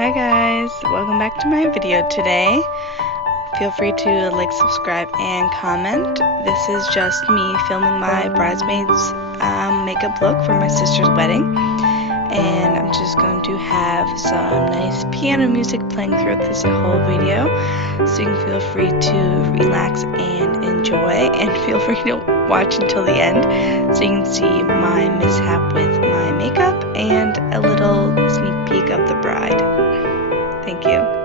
Hi guys, welcome back to my video today. Feel free to like, subscribe, and comment. This is just me filming my bridesmaids makeup look for my sister's wedding. And I'm just going to have some nice piano music playing throughout this whole video, so you can feel free to relax and enjoy, and feel free to watch until the end so you can see my mishap with my makeup and a little sneak peek of the bride. Thank you.